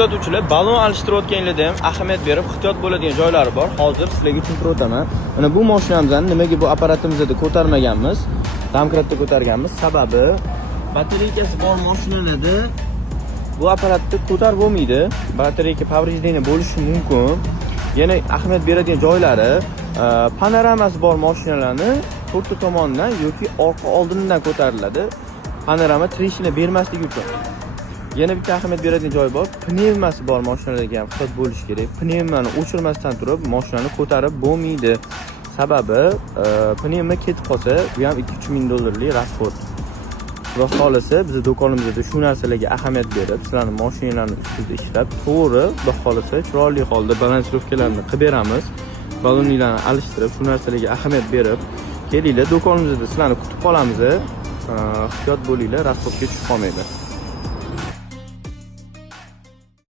kuzatuvchilar, balon alishtirayotganlarda ham ahamiyat berib, ehtiyot bo'ladigan joylari bor. Hozir sizlarga tushuntirib o'taman. Mana bu mashinamizni nimaga bu apparatimizda ko'tarmaganmiz, domkratda ko'targanmiz. Sababi batareykasi bor mashinalarda bu apparatni ko'tarib bo'lmaydi. Batareyka повреждение bo'lishi mumkin. Yana ahamiyat beradigan joylari panoramasi bor mashinalarni to'rtta tomondan yoki orqa oldindan ko'tariladi. Panorama trishina bermasligi uchun. Yana bitta ahamiyat beradigan joy bor. Pnevmasi bor mashinalarga ham ehtiyot bo'lish kerak. Pnevmani o'chirmasdan turib mashinani ko'tarib bo'lmaydi. Sababi pnevma ketib qolsa, bu ham 2-3 ming dollarlik rasxod. Xudo xolasa biz do'konimizda shu narsalarga ahamiyat berib, sizlarning mashinalarni ustida ishlab, to'g'ri, xudo xolasa chiroyli holda balansirovkalarni qilib beramiz. Balonlarni alishtirib, shu narsalarga ahamiyat berib, kelinglar do'konimizda sizlarni kutib qolamiz. Ehtiyot bo'linglar, rasxodga tushib qolmanglar.